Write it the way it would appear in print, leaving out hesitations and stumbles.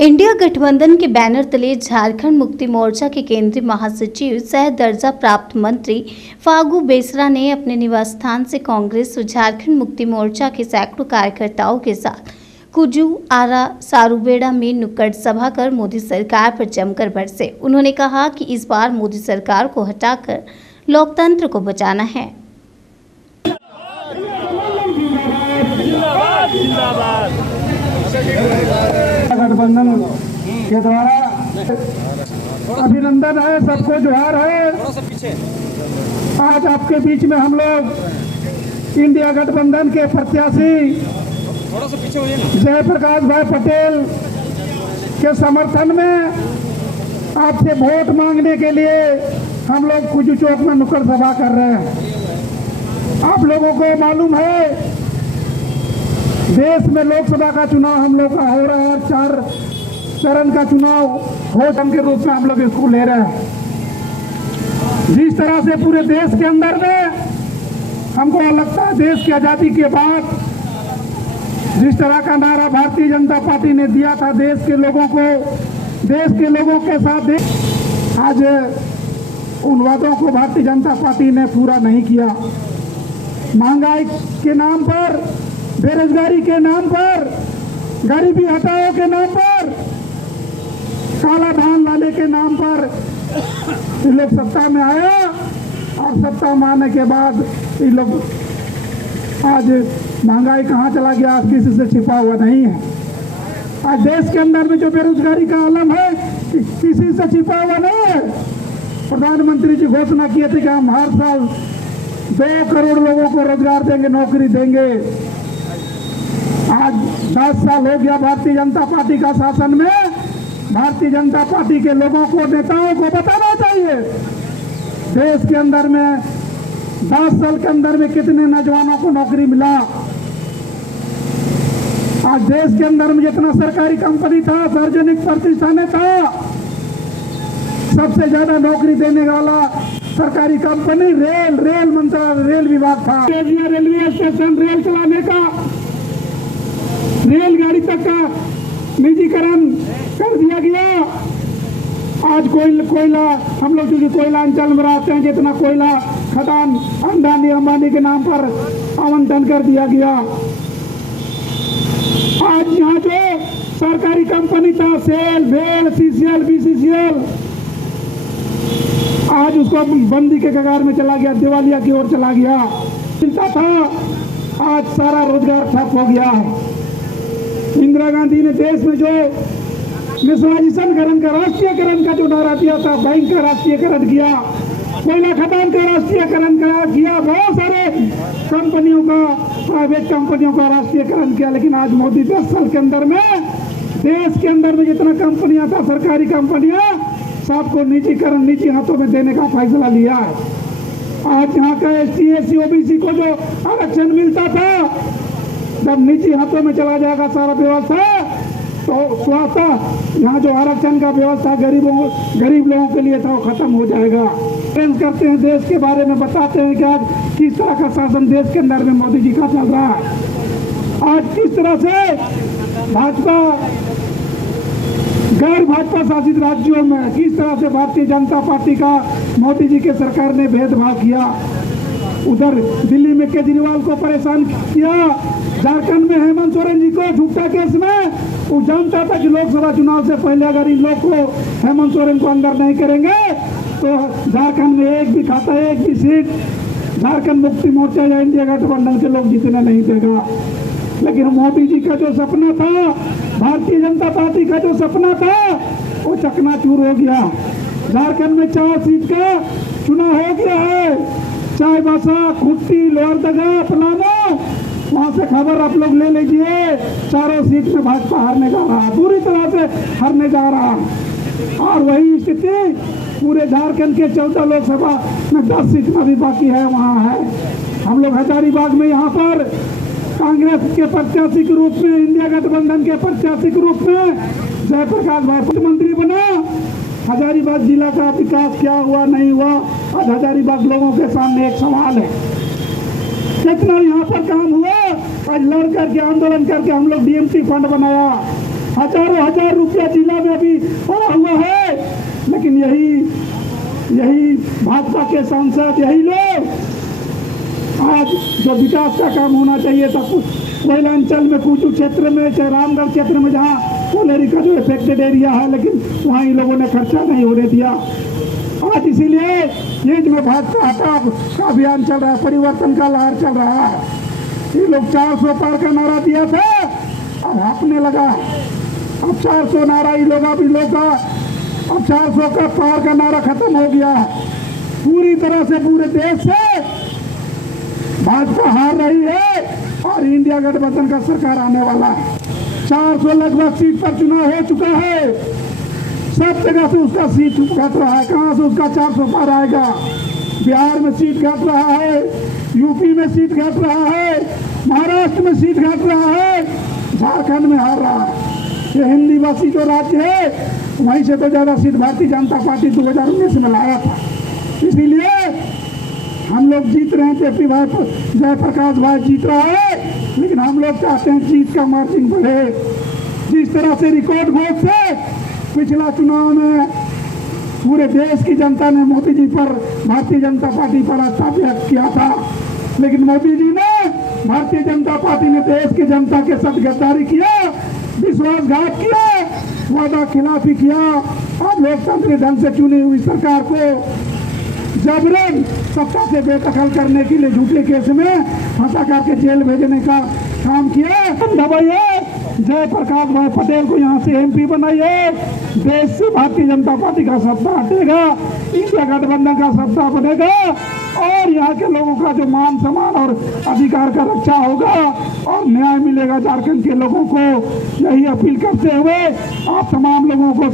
India गठबंधन के banner तले झारखंड मुक्ति मोर्चा के केंद्रीय महासचिव सह दर्जा प्राप्त मंत्री फागू बेसरा ने अपने निवास स्थान से कांग्रेस और झारखंड मुक्ति मोर्चा के सैकड़ों कार्यकर्ताओं के साथ कुजू, आरा, सारूबेड़ा में नुक्कड़ सभा कर मोदी सरकार पर जमकर बरसे। उन्होंने कहा कि इस बार मोदी सरकार को हटाकर लोकतंत्र को बचाना है। गठबंधन के द्वारा अभिनंदन है, सबको जोहार है। आज आपके बीच में हम लोग इंडिया गठबंधन के प्रत्याशी जयप्रकाश भाई पटेल के समर्थन में आपसे वोट मांगने के लिए हम लोग कुजू चौक में नुक्कड़ सभा कर रहे हैं। आप लोगों को मालूम है देश में लोकसभा का चुनाव हम लोग का हो रहा है, 4 चरण का चुनाव घोषणा के रूप में हम लोग इसको ले रहे हैं। जिस तरह से पूरे देश के अंदर में हमको लगता है देश की आज़ादी के बाद जिस तरह का नारा भारतीय जनता पार्टी ने दिया था देश के लोगों के साथ आज उन वादों को भारतीय जनता पार्टी ने पूरा नहीं किया। महंगाई के नाम पर, बेरोजगारी के नाम पर, गरीबी हटाओ के नाम पर, काला धान लाने के नाम पर ये लोग सत्ता में आया और सत्ता में आने के बाद ये लोग आज महंगाई कहाँ चला गया आज किसी से छिपा हुआ नहीं है। आज देश के अंदर में जो बेरोजगारी का आलम है किसी से छिपा हुआ नहीं है। प्रधानमंत्री जी घोषणा किए थे कि हम हर साल 2 करोड़ लोगों को रोजगार देंगे, नौकरी देंगे। आज 10 साल हो गया भारतीय जनता पार्टी का शासन में। भारतीय जनता पार्टी के लोगों को, नेताओं को बताना चाहिए देश के अंदर में 10 साल के अंदर में कितने नौजवानों को नौकरी मिला। आज देश के अंदर में जितना सरकारी कंपनी था, सार्वजनिक प्रतिष्ठानें था, सबसे ज्यादा नौकरी देने वाला सरकारी कंपनी रेल मंत्रालय, रेल विभाग था। रेलवे स्टेशन, रेल चलाने का, रेलगाड़ी तक का निजीकरण कर दिया गया। आज कोयला हम लोग जो कोयला अंचल में रहते हैं, जितना कोयला खदान अंबानी के नाम पर आवंटन कर दिया गया। आज यहाँ जो सरकारी कंपनी था सेल, भेल, CCL, BCCL, आज उसको बंदी के कगार में चला गया, दिवालिया की ओर चला गया। चिंता था, आज सारा रोजगार ठप हो गया। इंदिरा गांधी ने देश में जो नेशनलाइजेशन का, राष्ट्रीयकरण का जो नारा दिया था, बैंक का राष्ट्रीयकरण किया, कोयला खदान का राष्ट्रीयकरण किया, बहुत सारे कंपनियों का, प्राइवेट कंपनियों का राष्ट्रीयकरण किया। लेकिन आज मोदी 10 साल के अंदर में देश के अंदर में जितना कंपनियां था, सरकारी कंपनियां, सबको निजीकरण, निजी हाथों में देने का फैसला लिया है। आज यहाँ का ST, SC, OBC को जो आरक्षण मिलता था, जब निजी हाथों में चला जाएगा सारा व्यवस्था, तो स्वास्थ्य यहाँ जो आरक्षण का व्यवस्था गरीब लोगों के लिए था वो खत्म हो जाएगा। प्रेम करते हैं, देश के बारे में बताते हैं कि आज किस तरह का शासन देश के अंदर में मोदी जी का चल रहा है। आज किस तरह से भाजपा, गैर भाजपा शासित राज्यों में किस तरह से भारतीय जनता पार्टी का, मोदी जी के सरकार ने भेदभाव किया। उधर दिल्ली में केजरीवाल को परेशान किया, झारखंड में हेमंत सोरेन जी को झूठा केस में वो जानता था कि लोकसभा चुनाव से पहले अगर इन लोग को, हेमंत सोरेन को अंदर नहीं करेंगे तो झारखंड में एक भी सीट झारखंड मुक्ति मोर्चा या इंडिया गठबंधन के लोग जीतने नहीं देगा। लेकिन मोदी जी का जो सपना था, भारतीय जनता पार्टी का जो सपना था, वो चकनाचूर हो गया। झारखंड में 4 सीट का चुनाव हो गया है, चाईबासा, खूंटी, लोहरदगा, पलामू, वहां से खबर आप लोग ले लीजिए। 4 सीट में भाजपा हारने जा रहा है, पूरी तरह से हारने जा रहा है। और वही स्थिति पूरे झारखंड के 14 लोकसभा में 10 सीट में भी बाकी है, वहाँ है। हम लोग हजारीबाग में यहाँ पर कांग्रेस के प्रत्याशी के रूप में, इंडिया गठबंधन के प्रत्याशी के रूप में जयप्रकाश भाई मुख्यमंत्री बना। हजारीबाग जिला का विकास क्या हुआ, नहीं हुआ, आज हजारीबाग लोगों के सामने एक सवाल है। कितना यहाँ पर काम हुआ, आज लड़ करके, आंदोलन करके हम लोग DMT फंड बनाया, हजारों हजार रुपया जिला में अभी पड़ा हुआ है, लेकिन यही भाजपा के सांसद, यही लोग आज जो विकास का काम होना चाहिए था कोयलांचल में, कुचू क्षेत्र में, चाहे रामगढ़ क्षेत्र में, जहाँ कोलेरी का जो इफेक्टेड एरिया है, लेकिन वहाँ इन लोगों ने खर्चा नहीं होने दिया। आज इसीलिए ये जो भाजपा हटाओ का अभियान चल रहा है, परिवर्तन का लहर चल रहा है। ये लोग 400 पार का नारा दिया था, अब हाँकने लगा। अब 400 नारा ये लोग का अब 400 का पार का नारा खत्म हो गया है। पूरी तरह से पूरे देश से भाजपा हार रही है और इंडिया गठबंधन का सरकार आने वाला है। 400 लगभग सीट पर चुनाव हो चुका है, सब जगह से उसका सीट घट रहा है। कहाँ से उसका 400 पार आएगा? बिहार में सीट घट रहा है, यूपी में सीट घट रहा है, महाराष्ट्र में सीट घट रहा है, झारखंड में हार रहा है। ये हिंदी भाषी जो राज्य है वहीं से तो ज़्यादा सीट भारतीय जनता पार्टी 2019 में लाया था। इसीलिए हम लोग जीत रहे हैं, जेपी भाई जयप्रकाश भाई जीत रहा है, लेकिन हम लोग चाहते हैं जीत का मार्जिन बढ़े। जिस तरह से रिकॉर्ड वोट से पिछला चुनाव में पूरे देश की जनता ने मोदी जी पर, भारतीय जनता पार्टी पर आस्था व्यक्त किया था, लेकिन मोदी जी ने, भारतीय जनता पार्टी ने देश की जनता के साथ गद्दारी किया, विश्वासघात किया, वादा खिलाफी किया। आज लोकतांत्रिक ढंग से चुनी हुई सरकार को जबरन सत्ता से बेदखल करने के लिए झूठे केस में फंसा करके जेल भेजने का काम किया। दबाइए, जयप्रकाश भाई पटेल को यहाँ से MP बनाइए। देश से भारतीय जनता पार्टी का सत्ता हटेगा, इंडिया गठबंधन का सत्ता बनेगा और यहाँ के लोगों का जो मान सम्मान और अधिकार का रक्षा होगा और न्याय मिलेगा झारखंड के लोगों को। यही अपील करते हुए आप तमाम लोगों को